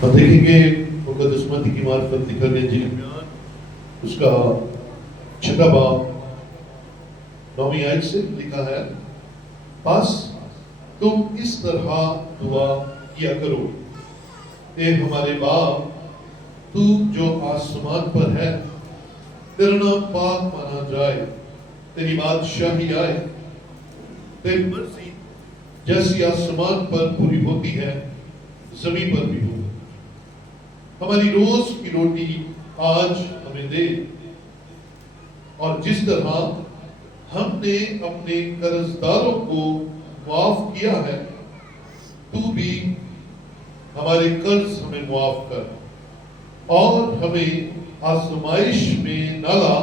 اور دیکھیں گے مقدس متی کی معرفت لکھا گیا انجیل بیان اس کا 6 باب 9ویں آیت سے لکھا ہے، بس تم اس طرح دعا کیا کرو: اے ہمارے باپ، تو جو آسمان پر ہے، تیرا نام پاک مانا جائے، تیری بادشاہی آئے، تیری مرضی جیسی آسمان پر پوری ہوتی ہے زمین پر بھی ہو۔ ہماری روز کی روٹی آج ہمیں دے، اور جس طرح ہم نے اپنے قرض داروں کو معاف کیا ہے، تو بھی ہمارے قرض ہمیں معاف کر، اور ہمیں آزمائش میں نہ لا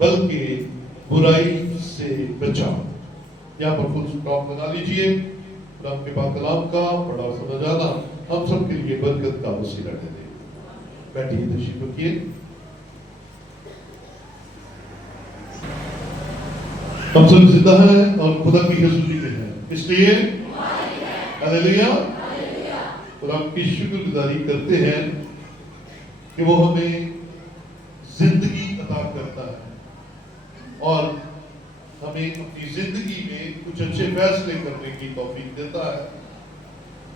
بلکہ برائی سے بچا۔ یہاں پر فل اسٹاپ لگا لیجئے۔ قرآن کے پاک کلام کا پڑھا سمجھانا ہم سب کے لیے برکت کا وسیلہ دے دے۔ بیٹھیے، تشریف رکھیے۔ ہم سب زندہ ہیں اور خدا کی حضوری میں ہیں، اس لیے ہلیلویا خدا کی شکر گزاری کرتے ہیں کہ وہ ہمیں زندگی عطا کرتا ہے اور ہمیں اپنی زندگی میں کچھ اچھے فیصلے کرنے کی توفیق دیتا ہے۔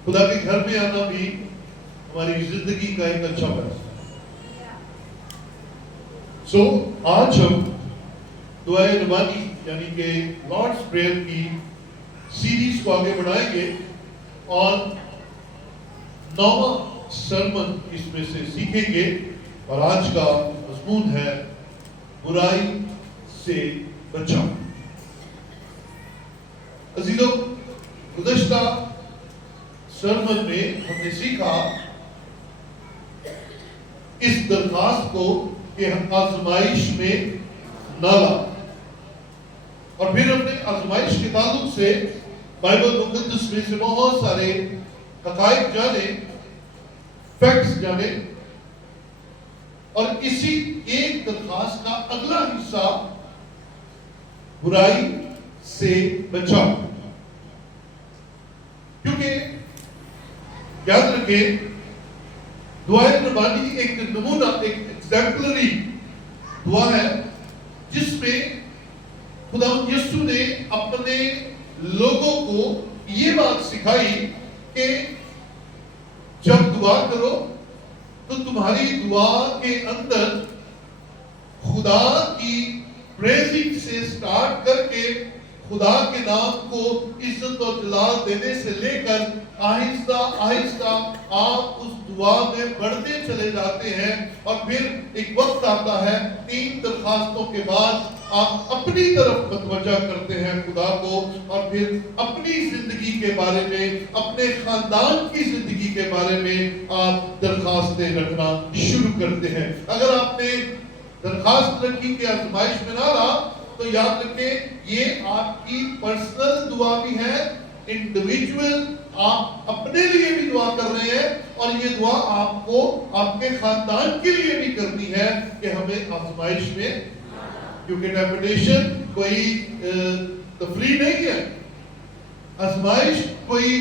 خدا کے گھر میں آنا بھی ہماری زندگی کا ایک اچھا فیصلہ ہے۔ آج ہم دعائے ربانی یعنی کہ لارڈس پریئر کی سیریز کو آگے بڑھائیں گے اور 9واں سرمن اس میں سے سیکھیں گے، اور آج کا مضمون ہے برائی سے بچاؤ۔ عزیزو، گزشتہ سرمن میں ہم نے سیکھا اس درخواست کو کہ ہم آزمائش میں نہ لا، اور پھر ہم نے آزمائش کے تعلق سے بائبل مقدس میں سے بہت سارے حقائق جانے، فیکٹس جانے، اور اسی ایک درخواست کا اگلا حصہ برائی سے بچاؤ۔ کیونکہ یاد رکھیں، دعائے ربانی ایک نمونہ، ایک ایگزیمپلری دعا ہے جس میں خدا یسوع نے اپنے لوگوں کو یہ بات سکھائی کہ جب دعا کرو تو تمہاری دعا کے اندر خدا کی پریزنگ سے سٹارٹ کر کے خدا کے نام کو عزت و جلال دینے سے لے کر آہستہ آہستہ آپ اس دعا میں بڑھتے چلے جاتے ہیں، اور پھر ایک وقت آتا ہے 3 درخواستوں کے بعد آپ اپنی طرف متوجہ کرتے ہیں خدا کو، اور پھر اپنی زندگی کے بارے میں، اپنے خاندان کی زندگی کے بارے میں آپ درخواستیں رکھنا شروع کرتے ہیں۔ اگر آپ نے درخواست رکھی کہ آزمائش میں نہ لا، تو یاد رکھیں یہ آپ کی پرسنل دعا بھی ہے، انڈیویجول آپ اپنے لیے بھی دعا کر رہے ہیں، اور یہ دعا آپ کو آپ کے خاندان کے لیے بھی کرنی ہے کہ ہمیں آزمائش میں، کیونکہ ٹیمپٹیشن کوئی تفریح نہیں ہے، آزمائش کوئی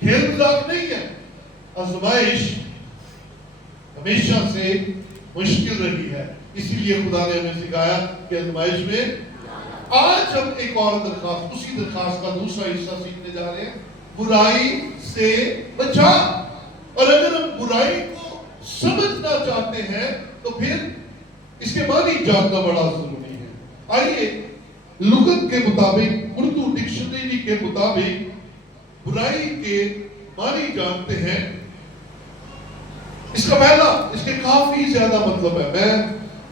کھیل مذاق نہیں ہے، آزمائش ہمیشہ سے مشکل رہی ہے، اسی لیے خدا نے ہمیں سکھایا کہ آزمائش میں۔ آج ہم ایک اور درخواست، اسی درخواست کا دوسرا حصہ سیکھنے جا رہے ہیں، برائی سے بچا۔ اور اگر ہم برائی کو سمجھنا چاہتے ہیں تو پھر اس کے معنی جاننا بڑا ضروری ہے۔ آئیے لغت کے مطابق، اردو ڈکشنری کے مطابق برائی کے معنی جانتے ہیں۔ اس کا پہلا، اس کے کافی زیادہ مطلب ہے۔ میں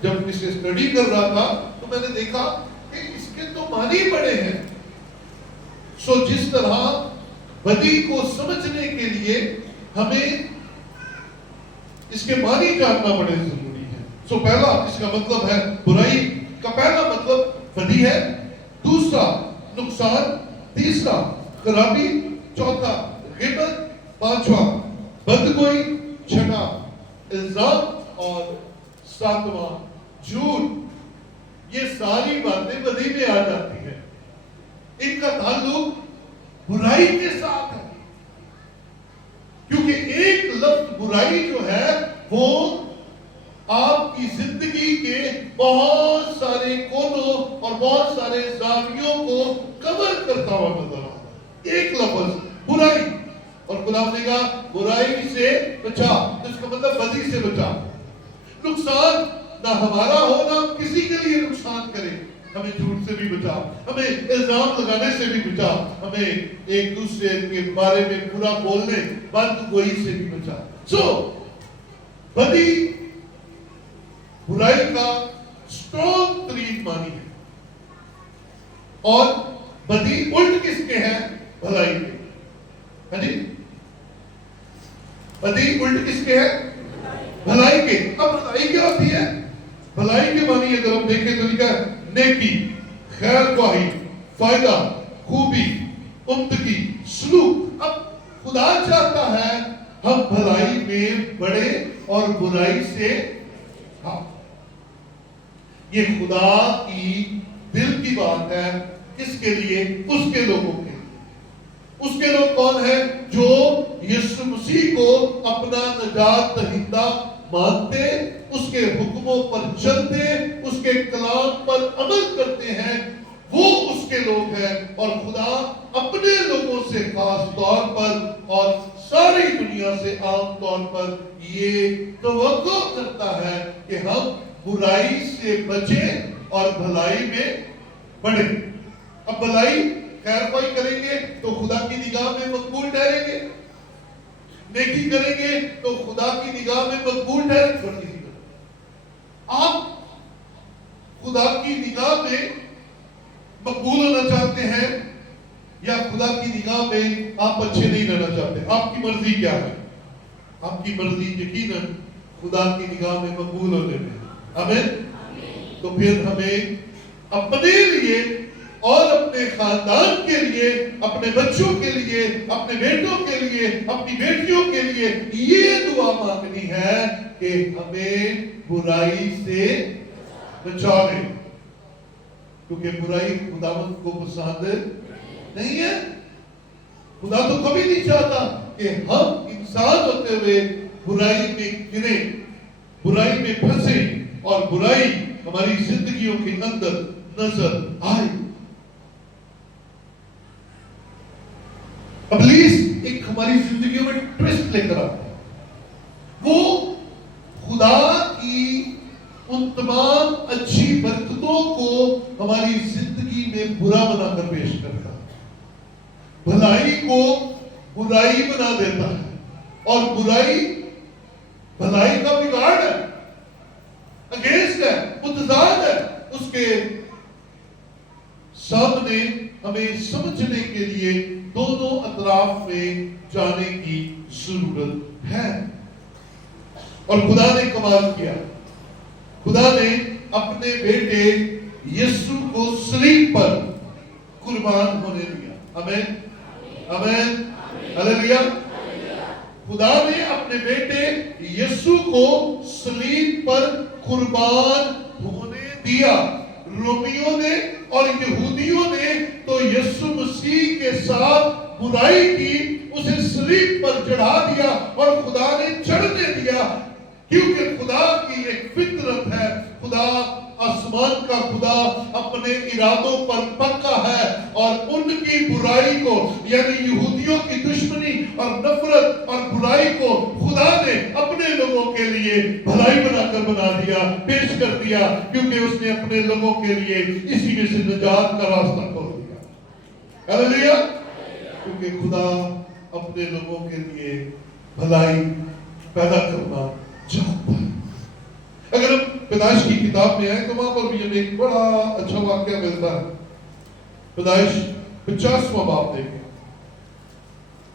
جب اسے اسٹڈی کر رہا تھا تو میں نے دیکھا کہ اس کے تو معنی بڑے ہیں۔ جس طرح بدی کو سمجھنے کے لیے ہمیں اس کے معنی جاننا بڑے ضروری ہے۔ پہلا اس کا مطلب ہے، برائی کا پہلا مطلب بدی ہے، دوسرا نقصان، تیسرا خرابی، چوتھا غیبت، پانچواں بدگوئی، چھٹا الزام، اور ساتواں جھوٹ۔ یہ ساری باتیں بدی میں آ جاتی ہیں، ان کا تعلق برائی کے ساتھ ہے۔ کیونکہ ایک لفظ برائی جو ہے وہ آپ کی زندگی کے بہت سارے کونوں اور بہت سارے زاویوں کو کور کرتا ہوا نظر آتا ہے. ایک لفظ برائی، اور خدا نے کہا برائی سے بچا، اس کا مطلب بدی سے بچا. نقصان نہ ہمارا ہو نہ کسی کے لیے نقصان کرے. ہمیں جھوٹ سے بھی بچا، ہمیں الزام لگانے سے بھی بچا، ہمیں ایک دوسرے کے بارے میں برا بولنے، بد گوئی سے بھی بچا. بدی برائی کا سٹرونگ ترین معنی ہے، اور بدی الٹ کس کے ہے؟ بھلائی کے. ہاں جی، بدی الٹ کس کے ہے؟ بھلائی کے. اب بھلائی کیا ہوتی ہے؟ بھلائی کے معنی اگر ہم دیکھیں تو لکھا ہے نیکی، خیر خواہی، فائدہ، خوبی، عمدگی، سلوک. اب خدا چاہتا ہے ہم بھلائی میں بڑھے اور برائی سے ہاں. یہ خدا کی دل کی بات ہے. کس کے لیے؟ اس کے لوگوں کے لیے. اس کے لوگ کون ہیں؟ جو یسوع مسیح کو اپنا نجات دہندہ مانتے، اس کے حکموں پر چلتے، اس کے کلام پر عمل کرتے ہیں، وہ اس کے لوگ ہیں. اور خدا اپنے لوگوں سے خاص طور پر اور ساری دنیا سے عام طور پر یہ توقع کرتا ہے کہ ہم برائی سے بچیں اور بھلائی میں بڑھیں. اب بھلائی خیر خواہی کریں گے تو خدا کی نگاہ میں مقبول ٹھہریں گے، نیکی کریں گے تو خدا کی نگاہ میں مقبول ٹھہریں گے. آپ خدا کی نگاہ میں مقبول ہونا چاہتے ہیں یا خدا کی نگاہ میں آپ اچھے نہیں رہنا چاہتے؟ آپ کی مرضی کیا ہے؟ آپ کی مرضی یقیناً خدا کی نگاہ میں مقبول ہونے میں. آمین. تو پھر ہمیں اپنے لیے اور اپنے خاندان کے لیے، اپنے بچوں کے لیے، اپنے بیٹوں کے لیے، اپنی بیٹیوں کے لیے یہ دعا مانگنی ہے کہ ہمیں برائی سے بچا لے، کیونکہ برائی خداوند کو پسند نہیں ہے. خدا تو کبھی نہیں چاہتا کہ ہم انسان ہوتے ہوئے برائی میں گریں، برائی میں پھنسے اور برائی ہماری زندگیوں کے اندر نظر آئے. ابلیس ایک ہماری زندگیوں میں ٹویسٹ لے کر آتا ہے. وہ خدا کی ان تمام اچھی برکتوں کو ہماری زندگی میں برا بنا کر پیش کرتا ہے، بھلائی کو برائی بنا دیتا ہے، اور برائی بھلائی کا بگاڑ ہے، اگینسٹ ہے، متضاد ہے. اس کے سامنے ہمیں سمجھنے کے لیے دونوں اطراف میں جانے کی ضرورت ہے. اور خدا نے کمال کیا. خدا نے اپنے بیٹے یسوع کو صلیب پر قربان ہونے دیا. آمین آمین ہلیلویا. خدا نے اپنے بیٹے یسوع کو صلیب پر قربان ہونے دیا. رومیوں نے اور یہودیوں نے تو یسوع مسیح کے ساتھ برائی کی، اسے صلیب پر چڑھا دیا اور خدا نے چڑھنے دیا، کیونکہ خدا کی ایک فطرت ہے. خدا آسمان کا خدا اپنے ارادوں پر پکا ہے، اور ان کی برائی کو یعنی یہودیوں کی دشمنی اور نفرت اور برائی کو خدا نے اپنے لوگوں کے لیے بھلائی بنا کر بنا دیا، پیش کر دیا، کیونکہ اس نے اپنے لوگوں کے لیے اسی میں سے نجات کا راستہ کھول دیا. ہلیلویا. کیونکہ خدا اپنے لوگوں کے لیے بھلائی پیدا کرنا چاہتا ہے. اگر ہم پیدائش کی کتاب میں آئیں تو وہاں پر بھی ہمیں ایک بڑا اچھا واقعہ ملتا ہے. پیدائش 50واں باب دیکھیں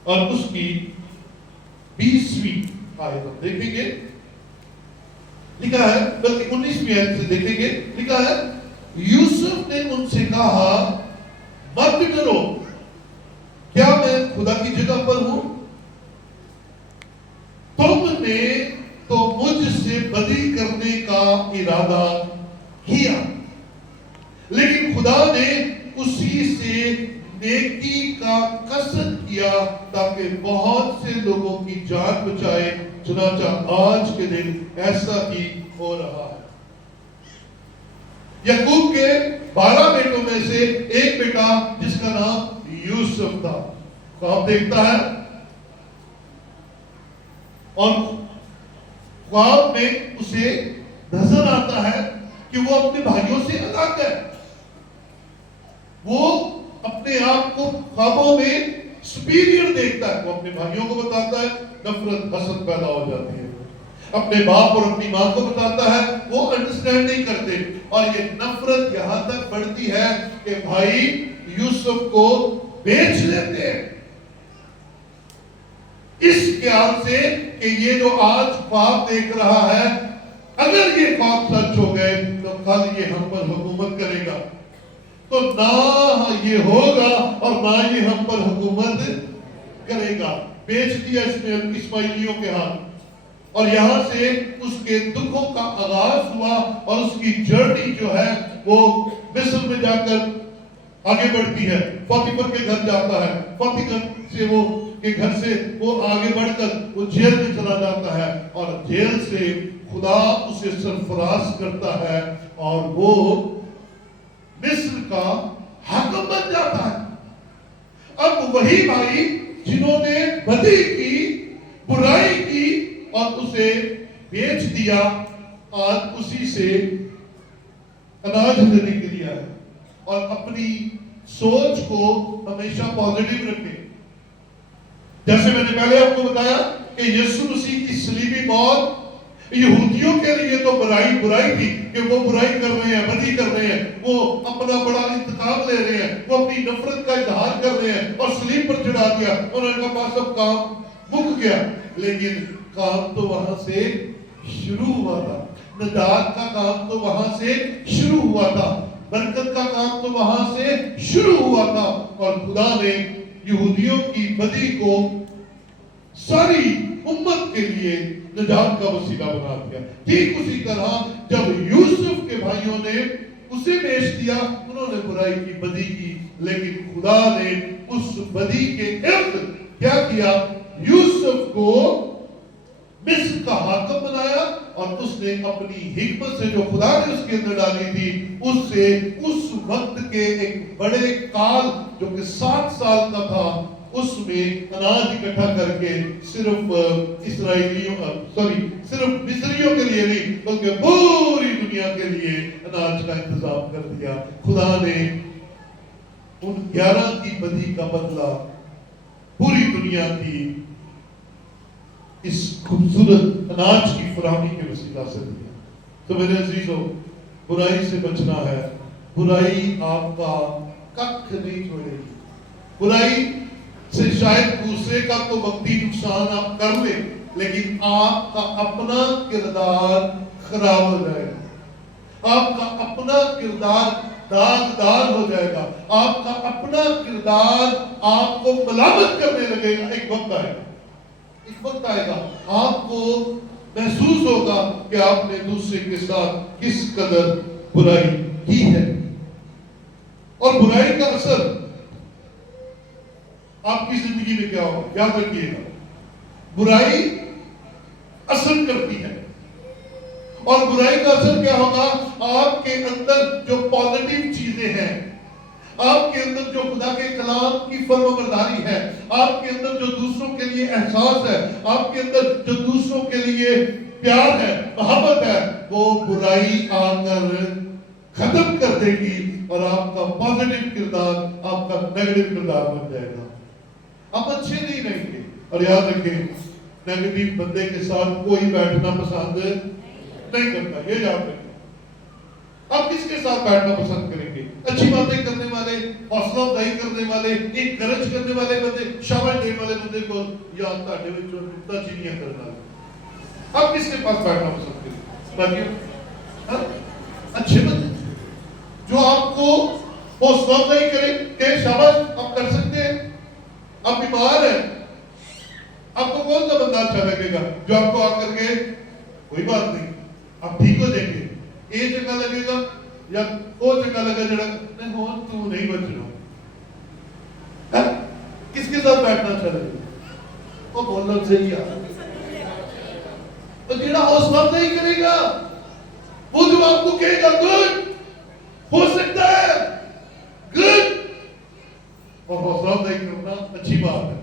اور اس کی 20ویں آیت ہم دیکھیں گے. لکھا ہے، بلکہ 19ویں آیت سے دیکھیں گے، لکھا ہے یوسف نے ان سے کہا مت ڈرو، کیا میں خدا کی جگہ پر ہوں؟ تم نے تو مجھ سے بدی کرنے کا ارادہ کیا، لیکن خدا نے اسی سے نیکی کا قصد کیا تاکہ بہت سے لوگوں کی جان بچائے، چنانچہ آج کے دن ایسا ہی ہو رہا ہے۔ یعقوب کے 12 بیٹوں میں سے ایک بیٹا جس کا نام یوسف تھا، خواب دیکھتا ہے اور خواب میں اسے نظر آتا ہے کہ وہ اپنے بھائیوں سے الگ ہے۔ وہ اپنے آپ کو خوابوں میں سپیریئر دیکھتا ہے، وہ اپنے بھائیوں کو بتاتا ہے، نفرت حسد پیدا ہو جاتی ہے۔ اپنے باپ اور اپنی ماں کو بتاتا ہے، وہ انڈرسٹینڈ نہیں کرتے، اور یہ نفرت یہاں تک بڑھتی ہے کہ بھائی یوسف کو بیچ لیتے ہیں، اس خیال سے کہ یہ جو آج خواب دیکھ رہا ہے، اگر یہ خواب سچ ہو گئے تو کل یہ ہم پر حکومت کرے گا، تو نہ یہ ہوگا اور نہ یہ ہم پر حکومت کرے گا۔ بیچ دیا اس نے اسماعیلیوں کے ہاتھ، اور یہاں سے اس کے دکھوں کا آغاز ہوا، اور اس کی جرنی جو ہے وہ مصر میں جا کر آگے بڑھتی ہے۔ پوتیفر کے گھر جاتا ہے، پوتیفر سے وہ کے گھر سے وہ آگے بڑھ کر وہ جیل میں چلا جاتا ہے، اور جیل سے خدا اسے سرفراز کرتا ہے، اور وہ مصر کا حاکم بن جاتا ہے۔ اب وہی بھائی جنہوں نے بدی کی، برائی کی اور اسے بیچ دیا، آج اسی سے اناج لینے کے لیے آئے، اور اپنی سوچ کو ہمیشہ پازیٹیو رکھیں۔ جیسے میں نے پہلے آپ کو بتایا کہ یسوع مسیح کی صلیبی موت یہودیوں کے لیے تو برائی تھی کہ وہ برائی کر رہے ہیں، بدی کر رہے ہیں، وہ اپنا بڑا انتقام لے رہے ہیں، وہ اپنی نفرت کا اظہار کر رہے ہیں، اور صلیب پر چڑھا دیا، اور ان کا پاس اب کام مک گیا۔ لیکن کام تو وہاں سے شروع ہوا تھا، نجات کا کام تو وہاں سے شروع ہوا تھا، برکت کا کام تو وہاں سے شروع ہوا تھا، اور خدا نے یہودیوں کی بدی کو ساری امت کے لیے نجات کا وسیلہ بنا دیا۔ ٹھیک اسی طرح جب یوسف کے بھائیوں نے اسے بیچ دیا، انہوں نے برائی کی، بدی کی، لیکن خدا نے اس بدی کے ارد کیا کیا؟ یوسف کو مصر کا حاکم بنایا، اور اس نے اپنی حکمت سے جو خدا نے اس کے اندر ڈالی تھی، اس سے اس وقت کے ایک بڑے کال جو کہ 7 سال کا تھا، اس میں اناج اکٹھا کر کے صرف صرف مصریوں کے لیے نہیں بلکہ پوری دنیا کے لیے اناج کا انتظام کر دیا۔ خدا نے ان 11 کی بدی کا بدلہ پوری دنیا کی اس خوبصورت اناج کی فراہمی کے وسیلہ سے دیا۔ تو میرے عزیزوں، برائی سے بچنا ہے، برائی آپ کا ککھ نہیں چھوڑے گی۔ برائی سے شاید دوسرے کا تو وقتی نقصان آپ کر لیں، لیکن آپ کا اپنا کردار خراب ہو جائے گا، آپ کا اپنا کردار داغدار ہو جائے گا، آپ کا اپنا کردار آپ کو ملامت کرنے لگے گا۔ ایک وقت آئے گا آپ کو محسوس ہوگا کہ آپ نے دوسرے کے ساتھ کس قدر برائی کی ہے، اور برائی کا اثر آپ کی زندگی میں کیا ہوگا؟ یاد رکھیے گا، برائی اثر کرتی ہے، اور برائی کا اثر کیا ہوگا؟ آپ کے اندر جو پازیٹیو چیزیں ہیں، آپ کے اندر جو خدا کے کلام کی فرمانبرداری ہے، آپ کے اندر جو دوسروں کے لیے احساس ہے، آپ کے اندر جو دوسروں کے لیے پیار ہے، محبت ہے، وہ برائی آ کر ختم کر دے گی، اور آپ کا پازیٹیو کردار آپ کا نیگیٹو کردار بن جائے گا، آپ اچھے نہیں رہیں گے۔ اور یاد رکھیں، نیگیٹو بندے کے ساتھ کوئی بیٹھنا پسند نہیں کرتا، یہ یاد رکھیں۔ آپ کس کے ساتھ بیٹھنا پسند کریں گے؟ اچھی باتیں کرنے والے، حوصلہ افزائی کرنے والے، انکریج کرنے والے بندے، شاباش دینے والے بندے کو، یا تہاڈے وچوں نکتا چینیاں کرنے والے؟ آپ کس کے پاس بیٹھنا پسند کریں گے؟ اچھے بندے جو آپ کو حوصلہ افزائی کرے کہ شاباش آپ کر سکتے ہیں، آپ بیمار ہیں، آپ کو کون سا بندہ اچھا لگے گا جو آپ کو آ کر کے کوئی بات نہیں آپ ٹھیک ہو جائیں گے، یہ چنگا لگے گا یا وہ چنگا لگا جڑا نہیں ہو تو نہیں بچنا؟ کس کے ساتھ بیٹھنا چاہے وہ بولنا صحیح ہے. تو جیڑا حوصلہ نہیں کرے گا وہ جو آپ کو کہے گا گڈ ہو سکتا ہے گڈ, اور حوصلہ نہیں کرنا اچھی بات ہے,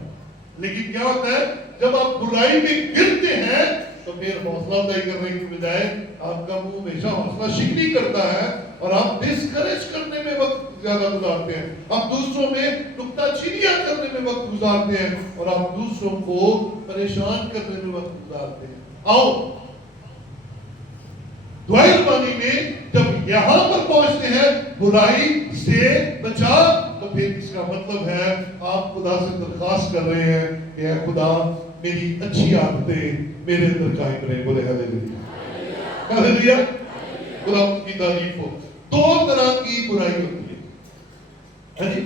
لیکن کیا ہوتا ہے جب آپ برائی میں گرتے ہیں تو پھر حوصلہ افزائی کرنے کی بجائے آپ کا منہ ہمیشہ حوصلہ شکنی کرتا ہے اور آپ ڈسکریج کرنے میں وقت زیادہ گزارتے ہیں, آپ دوسروں میں نکتہ چینیاں کرنے میں وقت گزارتے ہیں اور آپ دوسروں کو پریشان کرنے میں وقت گزارتے ہیں. آؤ دعائے ربانی میں جب یہاں پر پہنچتے ہیں برائی سے بچا, تو پھر اس کا مطلب ہے آپ خدا سے درخواست کر رہے ہیں کہ اے خدا میری اچھی عادتیں میرے اندر قائم رہیں. بولے ہاللیلویہ ہاللیلویہ, خدا کی تعریف ہو. دو طرح کی برائی ہوتی ہے. ہاں جی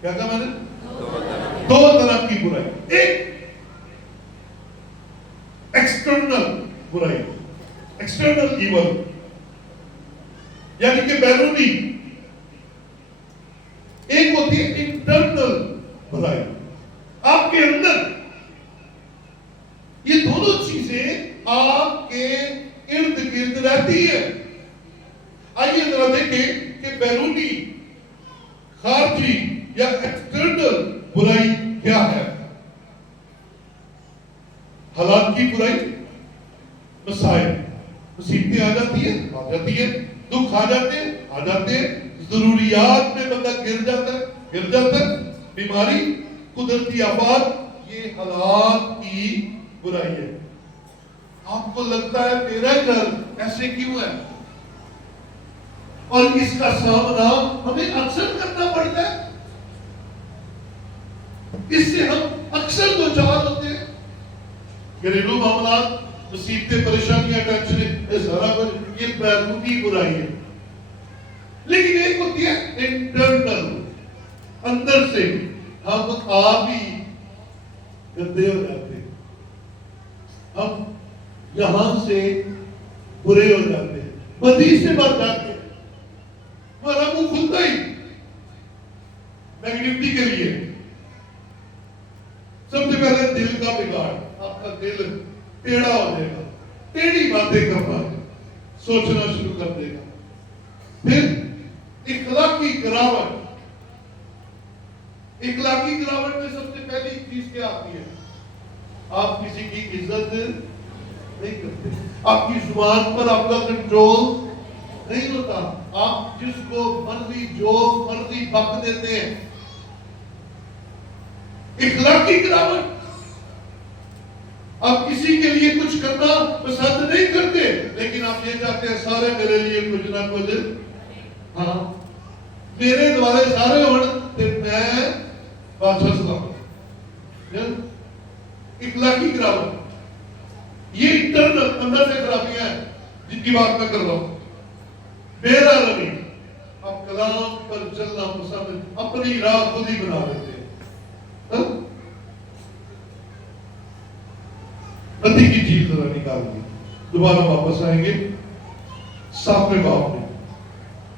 کیا کہا میں نے؟ دو طرح کی برائی. ایک ایکسٹرنل برائی, ایکسٹرنل ایول, یعنی کہ بیرونی. ایک ہوتی ہے انٹرنل برائی, آپ کے اندر. یہ دونوں چیزیں آپ کے ارد گرد رہتی ہے. آئیے ذرا دیکھیں کہ بیرونی خارجی یا ایکسٹرنل برائی کیا ہے. حالات کی برائی, مسائل مصیبتیں آ جاتی ہیں, دکھ آ جاتے ہیں, ضروریات میں بندہ گر جاتا ہے, بیماری, قدرتی آفات, یہ حالات کی برائی ہے. آپ کو لگتا ہے میرا گھر ایسے کیوں ہے, اور اس کا سامنا ہمیں اکثر کرنا پڑتا ہے. اس سے ہم اکثر دوچار ہوتے ہیں. گھریلو معاملات, مصیبتیں, پریشانیاں, ٹینشنیں, یہ سارا کچھ یہ بیرونی برائی ہے. لیکن ایک ہوتی ہے انٹرنل, اندر سے ہم آپ ہی گندے ہو جاتے ہیں, ہم یہاں سے برے ہو جاتے ہیں, بدی سے بچ جاتے ہیں. ہمارا منہ کھلتا ہی نیگیٹیوٹی کے لیے. سب سے پہلے دل کا بگاڑ, آپ کا دل ٹیڑھا ہو جائے گا, ٹیڑھی باتیں کرنا سوچنا شروع کر دے گا. پھر اخلاقی گراوٹ, اخلاقی گراوٹ میں سب سے پہلی چیز کیا آتی ہے؟ آپ کسی کی عزت نہیں کرتے, آپ کی زبان پر آپ کا کنٹرول نہیں ہوتا, آپ جس کو مرضی جو مرضی بک دیتے ہیں. اخلاقی گراوٹ, آپ کسی کے لیے کچھ کرنا پسند نہیں کرتے, لیکن آپ یہ چاہتے ہیں سارے میرے لیے کچھ نہ کچھ, ہاں میرے دوارے سارے ہونے تے میں بادشاہ سلام. اخلاقی گراوٹ, یہ انٹرنل اندر سے خرابیاں ہیں جن کی بات میں کر رہا ہوں. میرا روی, آپ کلام پر چلنا پسند, اپنی راہ خود ہی بنا لیتے ہیں. متی کی چیز ذرا نکال دی, دوبارہ واپس آئیں گے 7ویں باب میں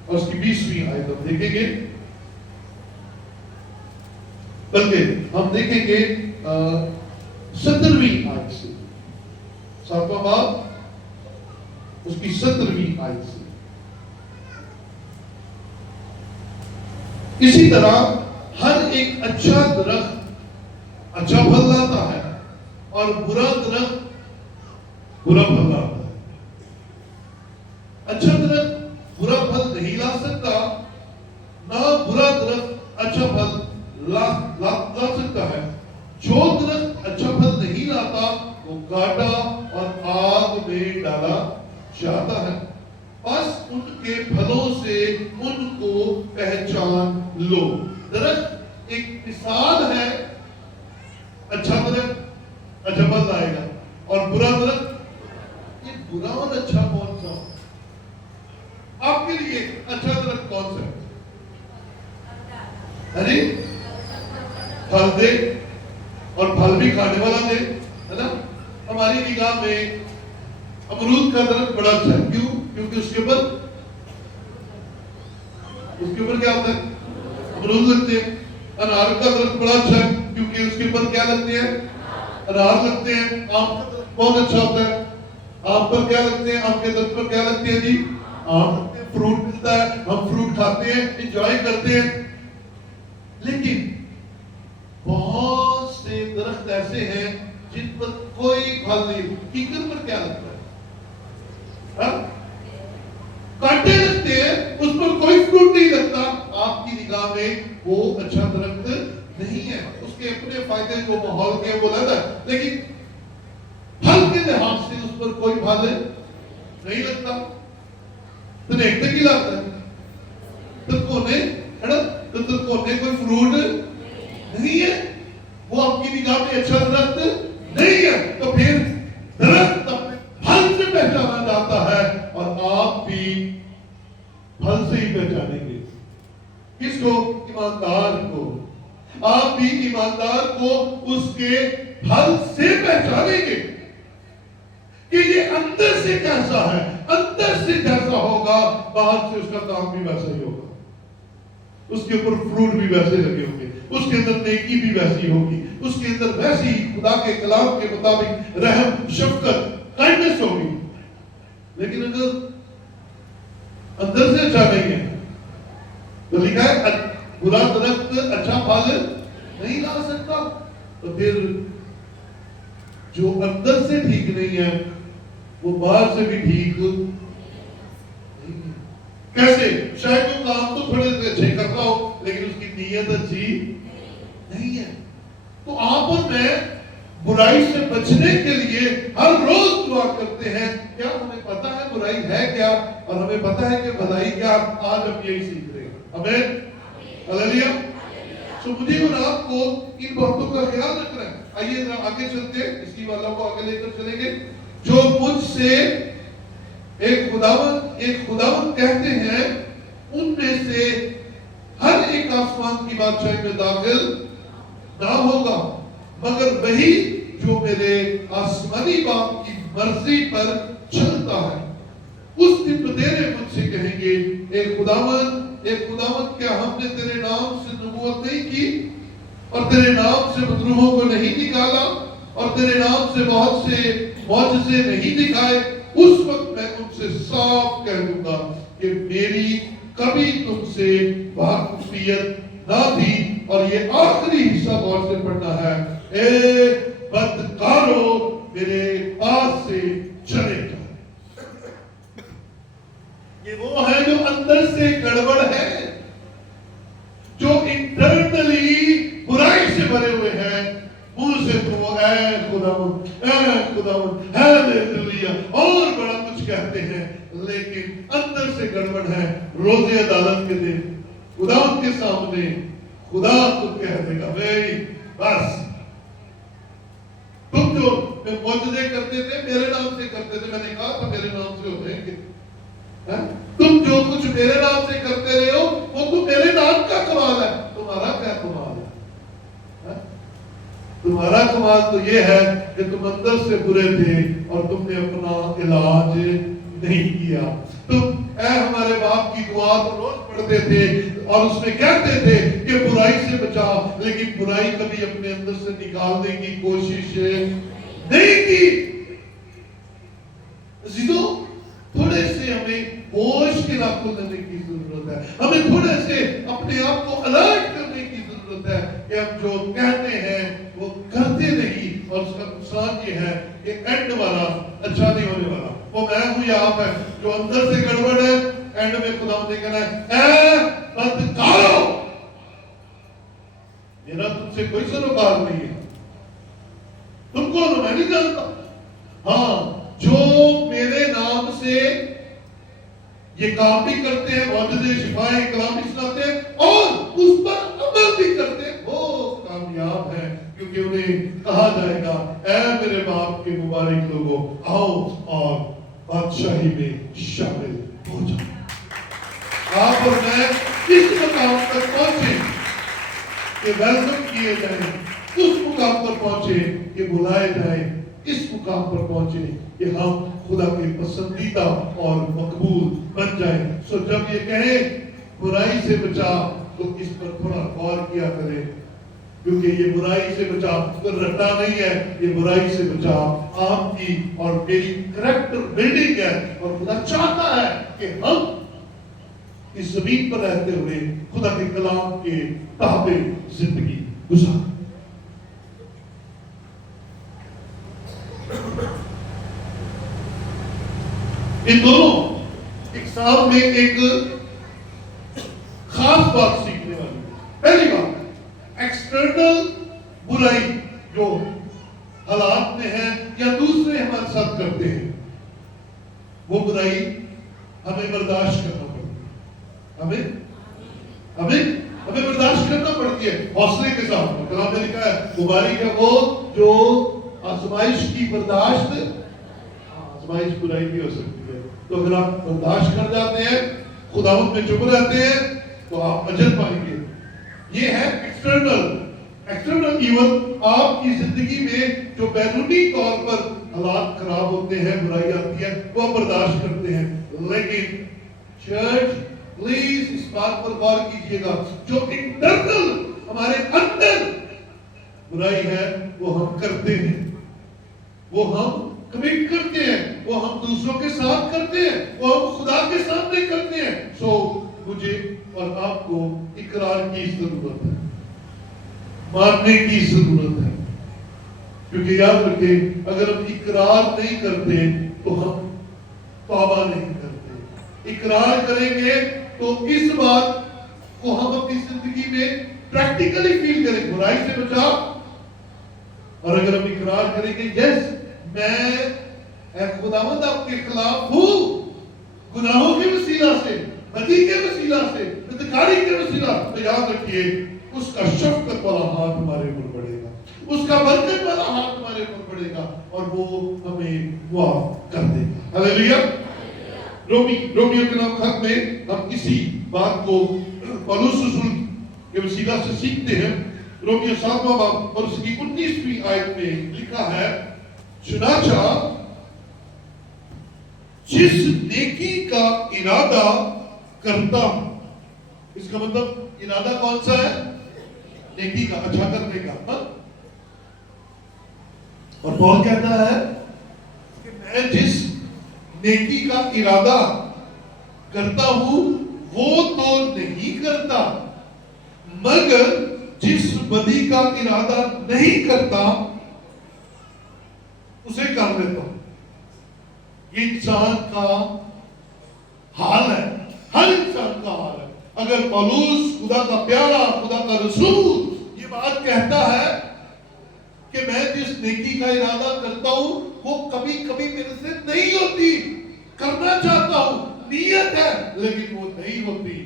اور اس کی 20ویں آیت ہم دیکھیں گے, بلکہ ہم دیکھیں گے 17ویں آیت سے. 7واں باب اس کی 17ویں آیت سے. اسی طرح ہر ایک اچھا درخت اچھا پھل لاتا ہے اور برا درخت برا پھل لاتا ہے. اچھا درخت برا پھل نہیں لا سکتا, نہ برا درخت اچھا پھل لا سکتا ہے. جو درخت اچھا پھل نہیں لاتا وہ کاٹا اور آگ میں ڈالا جاتا ہے. بس ان کے پھلوں سے ان کو پہچان لو. درخت ایک مثال ہے, اچھا درخت اچھا پھل لائے گا اور برا درخت, یہ برا اور اچھا کون سا؟ آپ کے لیے اچھا درخت کون سا ہے؟ ارے پھل دے اور پھل بھی کھانے والا دے, ہے نا. ہماری نگاہ میں امرود کا درخت بڑا اچھا ہے. کیوں؟ کیونکہ اس کے اوپر کیا ہوتا ہے؟ امرود لگتے ہیں. انار کا درخت بڑا اچھا ہے کیونکہ کیونکہ اس کے اوپر کیا لگتے ہیں؟ انار لگتے ہیں. آم کا درخت بہت اچھا ہوتا ہے. آم پر کیا لگتے ہیں؟ آم کے درخت پر کیا لگتے ہیں جی؟ آم لگتے ہیں. فروٹ ملتا ہے, ہم فروٹ کھاتے ہیں, انجوائے کرتے ہیں. لیکن بہت سے درخت ایسے ہیں جن پر کوئی پھل نہیں. کیکر پر کیا لگتا ہے؟ کانٹے لگتے ہیں, اس پر کوئی فروٹ نہیں لگتا. آپ کی نگاہ میں وہ اچھا درخت نہیں ہے. اس کے اپنے فائدے جو ماحول کے وہ لگتا ہے, لیکن پھل کے لحاظ سے اس پر کوئی پھل نہیں لگتا. تو دیکھتے کی لگتا ہے ترکونے, ہے نا؟ تو ترکونے کوئی فروٹ نہیں ہے, وہ آپ کی نگاہ میں اچھا درخت نہیں ہے. تو پھر درخت اپنے پھل سے پہچانا جاتا ہے, اور آپ بھی پھل سے ہی پہچانیں گے. کس کو؟ ایماندار کو. آپ بھی ایماندار کو اس کے پھل سے پہچانیں گے کہ یہ اندر سے کیسا ہے. اندر سے جیسا ہوگا باہر سے اس کا کام بھی ویسا ہی ہوگا. اس کے اوپر فروٹ بھی ویسے لگے ہوں گے, اس کے اندر نیکی بھی ویسی ہوگی, اس کے اندر ویسی خدا کے کلام کے مطابق رحم, شفقت, کائنڈنس ہوگی. لیکن اگر اندر سے اچھا نہیں ہے تو لکھا ہے برا درخت اچھا پھل نہیں لا سکتا. تو پھر جو اندر سے ٹھیک نہیں ہے وہ باہر سے بھی ٹھیک نہیں ہے. کیسے؟ شاید وہ کام تو تھوڑے اچھے کرتا ہو لیکن اس کی نیت اچھی نہیں ہے. تو آپ اور میں برائی سے بچنے کے لیے ہر روز دعا کرتے ہیں. کیا ہمیں پتا ہے برائی ہے کیا, اور ہمیں پتا ہے کہ بھلائی کیا؟ آج ہم یہی سیکھ رہے ہیں. آمین, ہلیلویا. تو مجھے اور آپ کو ان باتوں کا خیال رکھنا ہے. آئیے ذرا آگے چلتے ہیں, اس کی والا کو آگے لے کر چلیں گے. جو مجھ سے ایک خداوند کہتے ہیں ان میں سے ہر ایک آسمان کی بادشاہی میں داخل نہ ہوگا مگر وہی جو میرے آسمانی باپ کی مرضی پر چلتا ہے. اس دن بتیرے مجھ سے کہیں گے اے خداوند کیا ہم نے تیرے نام سے نبوت نہیں کی اور تیرے نام سے مظلوموں کو نہیں نکالا اور تیرے نام سے بہت سے معجزے نہیں دکھائے؟ اس وقت میں ان سے صاف کہہ دوں گا کہ میری کبھی تم سے واقفیت نہ تھی. اور یہ آخری حصہ غور سے پڑھنا ہے. اے بدکارو میرے پاس سے چلے جاؤ. یہ وہ ہے جو اندر سے گڑبڑ ہے, جو انٹرنلی برائی سے بھرے ہوئے ہیں. منہ سے تو وہ اے خداوند ہیلیلویا اور بڑا کچھ کہتے ہیں, لیکن اندر سے گڑبڑ ہے. روز عدالت کے دن خداوند کے سامنے خدا خود کہہ دے گا بھائی بس تم جو معجزے کرتے تھے میرے نام سے کرتے تھے, میں نے کہا تھا میرے نام سے ہو جائیں گے. تم جو کچھ میرے نام سے کرتے رہے ہو وہ تو میرے نام کا کمال ہے. تمہارا کیا کمال ہے؟ تمہارا کمال تو یہ ہے کہ تم اندر سے برے تھے اور تم نے اپنا علاج نہیں کیا. تم اے ہمارے باپ کی دعا تو روز پڑھتے تھے اور اس میں کہتے تھے کہ برائی سے بچا, لیکن برائی کبھی اپنے اندر سے نکالنے کی کوشش نہیں کی. تھوڑے سے ہمیں ہوش کے ناخن لینے کی ضرورت ہے. ہمیں تھوڑے سے اپنے آپ کو الرٹ کرنے کی ضرورت ہے کہ ہم جو کہتے ہیں وہ کرتے نہیں, اور اس کا نقصان یہ ہے کہ اینڈ والا اچھا نہیں ہونے والا. وہ میں ہوں یا آپ ہے جو اندر سے گڑبڑ ہے, اینڈ میں خدا نے کہنا ہے اے بدکارو میرا تم سے کوئی سروکار نہیں ہے. تم کون ہو میں نہیں جانتا. ہاں جو میرے نام سے یہ کام بھی کرتے ہیں, معجزے شفائیں کلام بھی سناتے ہیں اور اس پر عمل بھی کرتے ہیں, وہ کامیاب ہے, کیونکہ انہیں کہا جائے گا اے میرے باپ کے مبارک لوگوں آؤ اور بادشاہی میں شامل ہو جاؤ. آپ اور میں اس مقام پر پہنچے کہ ویلکم کیے جائیں, اس مقام پر پہنچے کہ بلائے جائیں, اس مقام پر پہنچے کہ ہم خدا کے پسندیدہ اور مقبول بن جائیں. سو جب یہ کہیں برائی سے بچا تو اس پر تھوڑا غور کیا کریں کیونکہ یہ برائی سے بچا رٹا نہیں ہے، یہ برائی سے بچا آپ کی اور میری کریکٹر بلڈنگ ہے، اور خدا چاہتا ہے کہ ہم اس زمین پر رہتے ہوئے خدا کے کلام کے تابع زندگی گزار۔ ان دونوں ایک ساتھ میں ایک خاص بات سیکھنے والی ہے۔ پہلی بات، ایکسٹرنل برائی جو حالات میں ہے یا دوسرے ہمارے ساتھ کرتے ہیں، وہ برائی ہمیں برداشت کرنا پڑتی ہے، ہمیں برداشت کرنا پڑتی ہے حوصلے کے ساتھ۔ کلام میں لکھا ہے مبارک ہے وہ جو آزمائش کی برداشت، آزمائش برائی بھی ہو سکتی ہے، تو اگر آپ برداشت کر جاتے ہیں، خداوند میں چپ رہتے ہیں، تو آپ اجر پائیں گے۔ یہ ہے ایکسٹرنل ایون۔ آپ کی زندگی میں جو بیرونی طور پر حالات خراب ہوتے ہیں، برائی آتی ہے، وہ آپ برداشت کرتے ہیں۔ لیکن چرچ پلیز اس بات پر غور کیجئے گا، جو انٹرنل ہمارے اندر برائی ہے وہ ہم کرتے ہیں، وہ ہم کمٹ کرتے ہیں، وہ ہم دوسروں کے ساتھ کرتے ہیں، وہ ہم خدا کے سامنے کرتے ہیں۔ سو مجھے اور آپ کو اقرار کی ضرورت ہے، ماننے کی ضرورت ہے، کیونکہ یاد رکھیں اگر ہم اقرار نہیں کرتے تو ہم توبہ نہیں کرتے۔ اقرار کریں گے تو اس بات کو ہم اپنی زندگی میں پریکٹیکلی فیل کریں، برائی سے بچا۔ اور اگر ہم اقرار کریں گے یس میں اے خداوند آپ کے خلاف ہوں، گناہوں کے وسیلہ سے، بدی کے وسیلہ سے، بدکاری کے وسیلہ، تو یاد رکھیے اس کا شفقت والا ہاتھ ہمارے اوپر پڑے گا، اس کا برکت والا ہاتھ ہمارے اوپر پڑے گا، اور وہ ہمیں معاف کر دے گا۔ ہلیلویا۔ رومیو کے نام خط میں ہم اسی بات کو پولس رسول کے وسیلہ سے سیکھتے ہیں۔ رومیو 7واں باب اور اس کی 19ویں آیت میں لکھا ہے، چنانچہ جس نیکی کا ارادہ کرتا ہوں، اس کا مطلب ارادہ کون سا ہے؟ نیکی کا، اچھا کرنے کا۔ اور پول کہتا ہے کہ میں جس نیکی کا ارادہ کرتا ہوں وہ تو نہیں کرتا، مگر جس بدی کا ارادہ نہیں کرتا اسے کر لیتا ہوں۔ یہ انسان کا حال ہے، ہر انسان کا حال ہے۔ اگر پولس خدا کا پیارا، خدا کا رسول یہ بات کہتا ہے کہ میں جس نیکی کا ارادہ کرتا ہوں وہ کبھی کبھی میرے سے نہیں ہوتی، کرنا چاہتا ہوں، نیت ہے لیکن وہ نہیں ہوتی،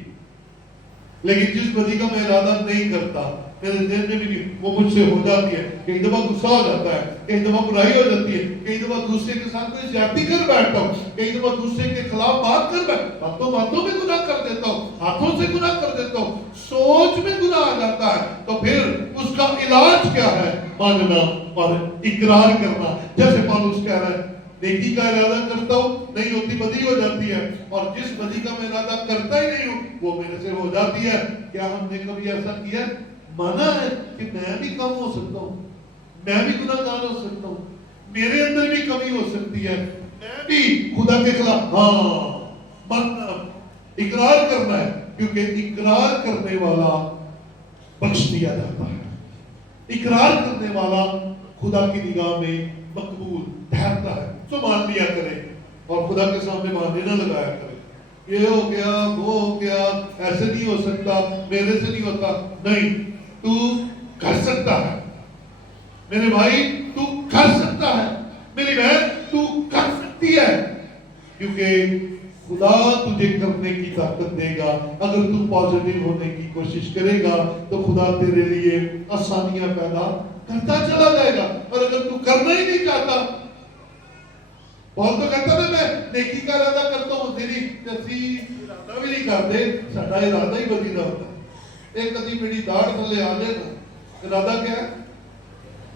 لیکن جس بدی کا میں ارادہ نہیں کرتا میرے ذہن میں بھی نہیں، وہ مجھ سے ہو جاتی ہے۔ کئی دفعہ غصہ ہو جاتا ہے، کئی دفعہ برائی ہو جاتی ہے، کئی دفعہ دوسرے کے ساتھ کوئی زیادتی کر بیٹھتا ہوں، کئی دفعہ دوسرے کے خلاف بات کر بیٹھتا ہوں، باتوں میں گناہ کر دیتا ہوں، ہاتھوں سے گناہ کر دیتا ہوں، سوچ میں گناہ آ جاتا ہے۔ تو پھر اس کا علاج کیا ہے؟ ماننا اور اقرار کرنا۔ جیسے پولس کہہ رہا ہے نیکی کا ارادہ کرتا ہوں، نہیں ہوتی، بدی ہو جاتی ہے، اور جس بدی کا میں ارادہ کرتا ہی نہیں ہوں وہ میرے سے ہو جاتی ہے۔ کیا ہم نے کبھی ایسا کیا؟ مانا ہے کہ میں بھی کم ہو سکتا ہوں، میں بھی گناہگار ہو سکتا ہوں، میرے اندر بھی کمی ہو سکتی ہے، میں بھی خدا کے خلاف، ماننا، اقرار کرنا ہے، کیونکہ اقرار کرنے والا بخش دیا جاتا ہے، اقرار کرنے والا خدا کی نگاہ میں مقبول ٹھہرتا ہے۔ تو مان لیا کرے اور خدا کے سامنے بہانے نہ لگایا کرے، یہ ہو گیا، وہ ہو گیا، ایسے نہیں ہو سکتا، میرے سے نہیں ہوتا۔ نہیں، تو کر سکتا ہے میرے بھائی، تو کر سکتا ہے میری بہن، تو کر سکتی ہے، کیونکہ خدا تجھے کرنے کی طاقت دے گا۔ اگر تو پازیٹیو ہونے کی کوشش کرے گا تو خدا تیرے لیے آسانیاں پیدا کرتا چلا جائے گا، اور اگر تو کرنا ہی نہیں چاہتا، بہت تو کہتا نا میں نیکی کا ارادہ کرتا ہوں، تیری جیسی ارادہ بھی نہیں کرتے، ساڈا ارادہ ہی بدی نہ ہوتا۔ ایک کدی میری داڑھ تھلے آ جائے نا، ارادہ کیا ہے؟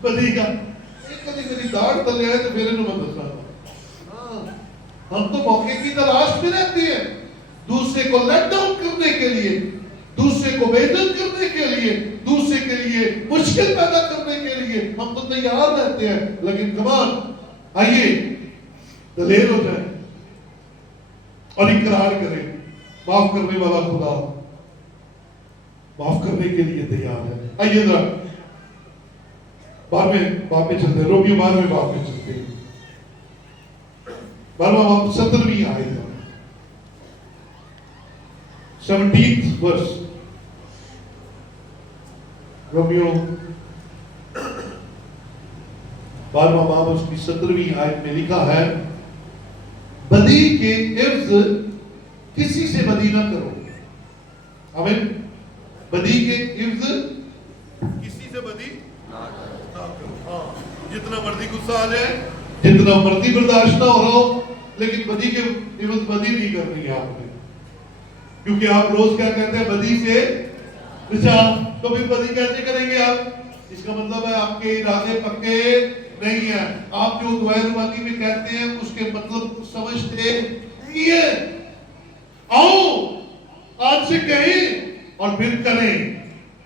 بدی کا۔ ایک کدی میری داڑھ تھلے آئے تو میرے نو میں دسنا تھا۔ ہم تو موقع کی تلاش میں رہتے ہیں، دوسرے کو لیٹ ڈاؤن کرنے کے لیے، دوسرے کو بے عزت کرنے کے لیے، دوسرے کے لیے مشکل مشکل پیدا کرنے کے لیے ہم تو تیار رہتے ہیں، لیکن کمان آئیے دلیر ہو جائیں اور اقرار کریں، معاف کرنے والا خدا معاف کرنے کے لیے تیار ہے۔ آئیے ذرا 12ویں باب میں چلتے ہیں، رومیو 12ویں باب میں چلتے ہیں، 12واں باب 17ویں آیت ہے، 17th verse، رومیو 12واں باب اس کی 17ویں آیت میں لکھا ہے، بدی کے عوض کسی سے بدی نہ کرو۔ آمین۔ بدی کے عوض کسی سے بدی نہ کرو۔ ہاں، جتنا مرضی غصہ آ جائے، جتنا مرضی برداشت نہ ہو رہا ہو، لیکن بدی کے عوض بدی نہیں کرنی ہے آپ نے، کیونکہ آپ روز کیا کہتے ہیں؟ بدی سے بچا۔ تو پھر بدی کیسے کریں گے آپ؟ اس کا مطلب ہے آپ کے ارادے پکے نہیں ہیں، آپ جو دعائے روانی میں کہتے ہیں اس کے مطلب سمجھتے نہیں ہیں۔ آؤ آج سے کہیں اور پھر کریں،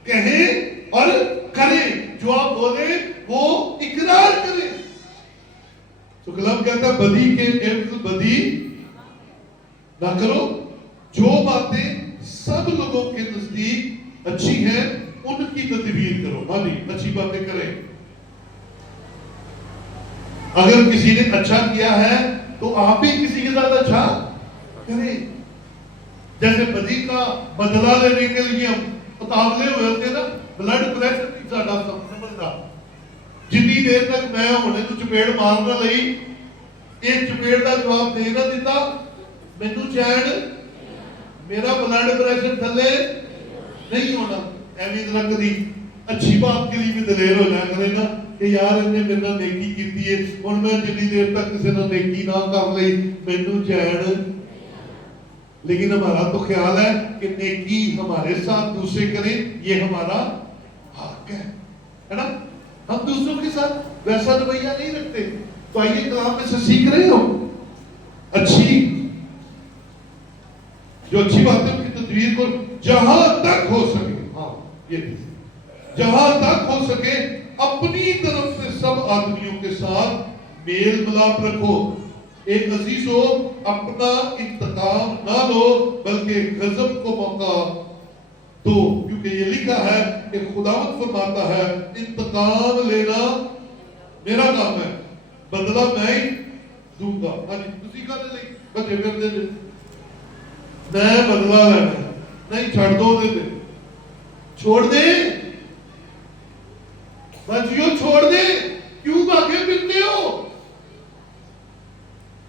کہیں اور کریں، جو آپ بولیں وہ اقرار کریں۔ تو کلام کہتا ہے بدی کے عوض بدی نہ کرو، جو باتیں سب لوگوں کے نزدیک اچھی ہیں ان کی تدبیر کرو۔ ہاں جی، اچھی باتیں کریں۔ اگر کسی نے اچھا کیا ہے تو آپ بھی کسی کے ساتھ اچھا کریں۔ جیسے بدی کا بدلہ لینے کے لیے ہم مقابلے ہوئے ہوتے نا، بلڈ پریشر نہیں ساڈا سمجھتا، جتنی دیر تک میں ہونے تو چپیڑ مارنا لئی ایک چپیڑ کا جواب دے نہ دیتا، مینوں چین، میرا بلڈ پریشر تھلے نہیں ہونا۔ ایویں ذرا کبھی اچھی بات کے لیے بھی دلیر ہو جایا کرے نا کہ یار انہیں میرے نال نیکی کیتی ہے، ہن میں جتنی دیر تک کسی نال نیکی نہ کر لئی مینوں چین۔ لیکن ہمارا تو خیال ہے کہ نیکی ہمارے ساتھ دوسرے کریں یہ ہمارا حق ہے نا، ہم دوسروں کے ساتھ ویسا رویہ نہیں رکھتے۔ تو آئیے کلام میں سے سیکھ رہے ہو اچھی، جو اچھی باتیں ان کی تدبیر کو جہاں تک ہو سکے، ہاں یہ جہاں تک ہو سکے اپنی طرف سے سب آدمیوں کے ساتھ میل ملاپ رکھو۔ ایک عزیز ہو، اپنا انتقام نہ لو بلکہ غضب کو موقع دو، کیونکہ یہ لکھا ہے کہ خداوند فرماتا ہے انتقام لینا میرا کام ہے، بدلہ میں ہی دوں گا۔ ہاں جی، تسی کہتے نہیں بچے پھر دے میں بدلہ لینا نہیں، چھڑ دو دے دے، چھوڑ دے بچیوں، چھوڑ دے، کیوں بھاگے پھرتے ہو؟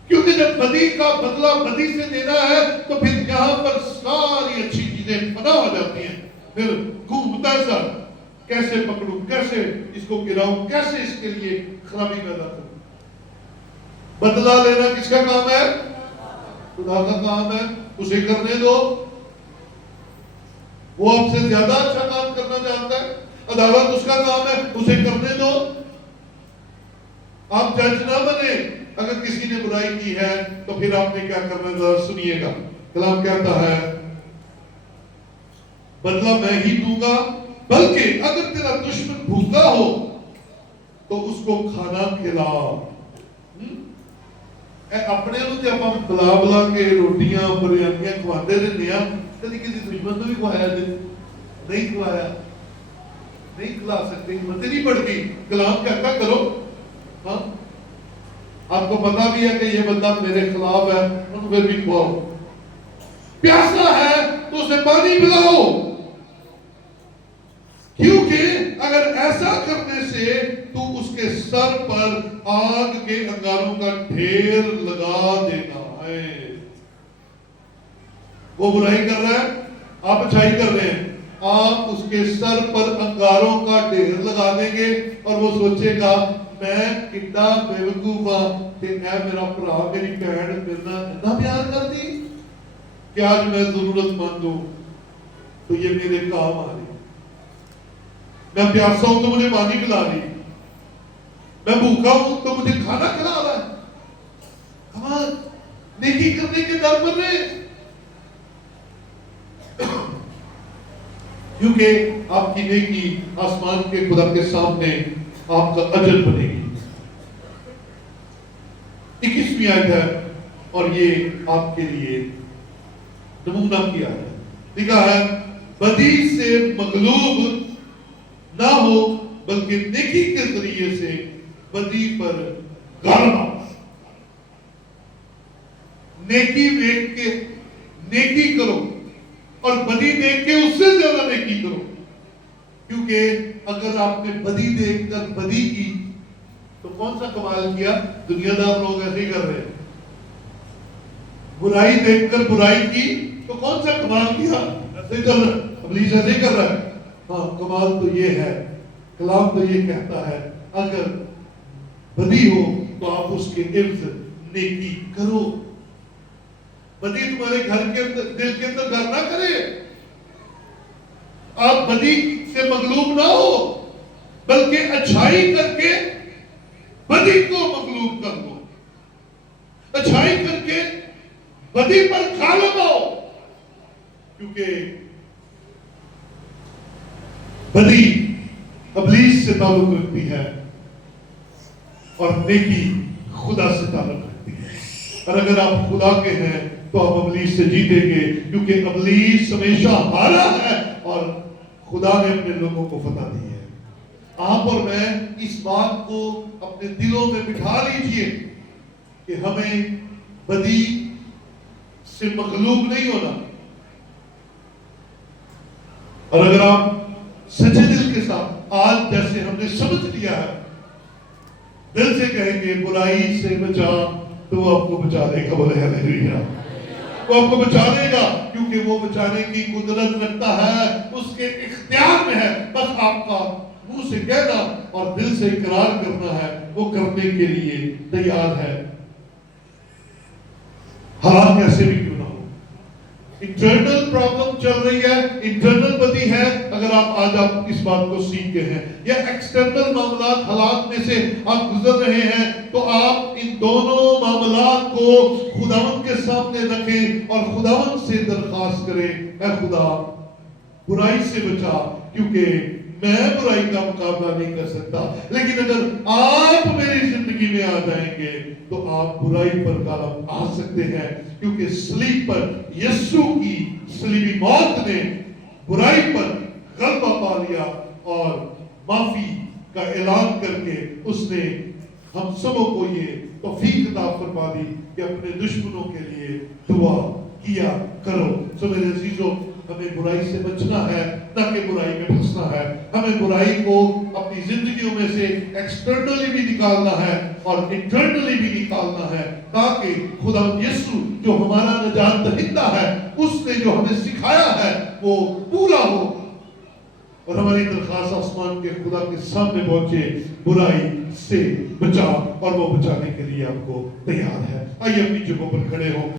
کیونکہ جب بدی کا بدلہ بدی سے دینا ہے تو پھر یہاں پر ساری اچھی چیزیں فنا ہو جاتی ہیں، پھر گھومتا ہے سر، کیسے پکڑوں، کیسے اس کو گراؤں، کیسے اس کے لیے خرابی پیدا کروں۔ بدلہ لینا کس کا کام ہے؟ خدا کا کام ہے، اسے کرنے دو، وہ آپ سے زیادہ اچھا کام کرنا چاہتا ہے، عدالت اس کا کام ہے، اسے کرنے دو۔ آپ جج نہ بنے، اگر کسی نے برائی کی ہے تو پھر آپ نے کیا کرنا ہے ذرا سنیے گا۔ کلام کہتا ہے بدلہ میں ہی دوں گا، بلکہ اگر تیرا دشمن بھوکا ہو تو اس کو کھانا کھلا۔ اپنے لوگ جب ہم بلا بلا کے روٹیاں بریانیاں کھواتے رہتے ہیں، کبھی کسی دشمن کو بھی کھوایا جائے؟ نہیں کھوایا، نہیں کھلا سکتے، ہمت نہیں پڑتی۔ کلام کہتا کرو، ہاں آپ کو پتا بھی ہے کہ یہ بندہ میرے خلاف ہے، ان پھر بھی کھواؤ۔ پیاسا ہے تو اسے پانی پلاؤ، کیونکہ اگر ایسا کرنے سے تو اس کے سر پر آگ کے انگاروں کا ڈھیر لگا دینا ہے۔ وہ برائی کر رہا ہے، آپ اچھائی کر رہے ہیں، آپ اس کے سر پر انگاروں کا ڈھیر لگا دیں گے اور وہ سوچے گا میں کتنا بیوقوف ہوں کہ اے میرا بھرا میری بہن میرے نال اتنا پیار کر دی کہ آج میں ضرورت مند ہوں تو یہ میرے کام آ رہی، میں پیاسا ہوں تو مجھے پانی پلا رہی، میں بھوکا ہوں تو مجھے کھانا کھلا رہا ہے۔ ہمارا نیکی کرنے کے در پر رہے، کیونکہ آپ کی نیکی آسمان کے خدا کے سامنے آپ کا اجر بنے گی۔ 21ویں آیت ہے اور یہ آپ کے لیے نمونہ کیا ہے، لکھا ہے بدی سے مغلوب نہ ہو بلکہ نیکی کے ذریعے سے بدی پر غالب آؤ۔ نیکی دیکھ کے نیکی کرو اور بدی دیکھ کے اس سے زیادہ نیکی کرو، کیونکہ اگر آپ نے بدی دیکھ کر بدی کی تو کون سا کمال کیا؟ دنیا دار لوگ ایسے ہی کر رہے ہیں۔ برائی دیکھ کر برائی کی تو کون سا کمال کیا؟ ایسے کر رہا ہے، ابلیس ایسے ہی کر رہا ہے۔ ہاں، کمال تو یہ ہے، کلام تو یہ کہتا ہے اگر بدی ہو تو آپ اس کے عوض نیکی کرو۔ بدی تمہارے گھر کے اندر، دل کے اندر گھر نہ کرے۔ آپ بدی سے مغلوب نہ ہو بلکہ اچھائی کر کے بدی کو مغلوب کر دو، اچھائی کر کے بدی پر غالب آؤ، کیونکہ بدی ابلیس سے تعلق رکھتی ہے اور نیکی خدا سے تعلق رکھتی ہے۔ اور اگر آپ خدا کے ہیں تو آپ ابلیس سے جیتیں گے، کیونکہ ابلیس ہمیشہ ہارا ہے اور خدا نے اپنے لوگوں کو فتح دی ہے۔ آپ اور میں اس بات کو اپنے دلوں میں بٹھا لیجئے کہ ہمیں بدی سے مغلوب نہیں ہونا۔ اور اگر آپ سچے دل کے ساتھ آج جیسے ہم نے سمجھ لیا ہے، دل سے کہیں گے برائی سے بچا، تو وہ آپ کو بچا دے گا۔ بولے ہلیلویا، وہ آپ کو بچا دے گا، کیونکہ وہ بچانے کی قدرت رکھتا ہے، اس کے اختیار میں ہے۔ بس آپ کا منہ سے کہنا اور دل سے اقرار کرنا ہے، وہ کرنے کے لیے تیار ہے، حالات کیسے بھی کیوں نہ ہو۔ انٹرنل پرابلم چل رہی ہے، انٹرنل بدی ہے، اگر آج آپ اس بات کو سیکھ گئے ہیں، یا ایکسٹرنل معاملات، حالات میں سے آپ گزر رہے ہیں، تو آپ ان دونوں معاملات کو خداوند کے سامنے رکھیں اور خداوند سے درخواست کریں، اے خدا برائی سے بچا، کیونکہ میں برائی کا مقابلہ نہیں کر سکتا، لیکن اگر آپ میری زندگی میں آ جائیں گے تو آپ برائی پر غالب آ سکتے ہیں، کیونکہ صلیب پر یسوع کی صلیبی موت نے برائی پر غلبہ پا لیا اور معافی کا اعلان کر کے اس نے ہم سبوں کو یہ توفیق عطا فرما دی کہ اپنے دشمنوں کے لیے دعا کیا کرو۔ سو میرے عزیزوں، ہمیں برائی سے بچنا ہے، نہ کہ برائی میں پھنسنا ہے۔ ہمیں برائی کو اپنی زندگیوں میں سے ایکسٹرنلی بھی نکالنا ہے اور انٹرنلی بھی نکالنا ہے، تاکہ خدا یسوع جو ہمارا نجات دہندہ ہے، اس نے جو ہمیں سکھایا ہے وہ پورا ہو اور ہماری درخواست آسمان کے خدا کے سامنے پہنچے، برائی سے بچا، اور وہ بچانے کے لیے آپ کو تیار ہے۔ آئیے اپنی جگہوں پر کھڑے ہوں۔